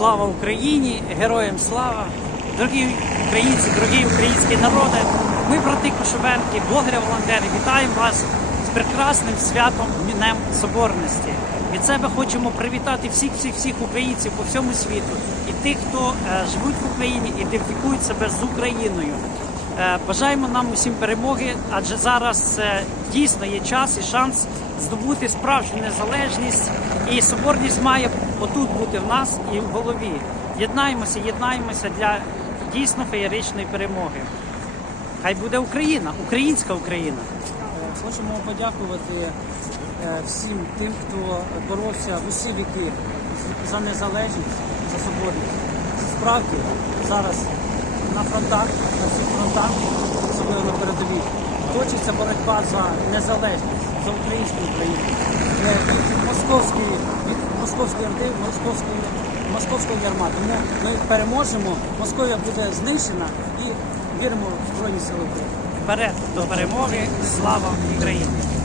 Слава Україні! Героям слава! Дорогі українці, дорогі українські народи! Ми, брати Кошевенки, блогери-волонтери, вітаємо вас з прекрасним святом Днем Соборності. Від себе хочемо привітати всіх всіх всіх українців по всьому світу і тих, хто е, живуть в Україні, ідентифікують себе з Україною. Е, Бажаємо нам усім перемоги, адже зараз е, дійсно є час і шанс здобути справжню незалежність. І соборність має отут бути в нас і в голові. Єднаємося, єднаємося для дійсно феєричної перемоги. Хай буде Україна, українська Україна. Е, Хочемо подякувати всім тим, хто боровся в усі віки за незалежність, за свободність. Справді зараз на фронтах, на всіх фронтах, особливо на передовій, точиться боротьба за незалежність, за українську Україну. Е, Від московської, від московської орди, московської, московського ярма. Тому ми переможемо, Московія буде знищена і віримо в Збройні Сили України. Вперед до перемоги! Слава Україні!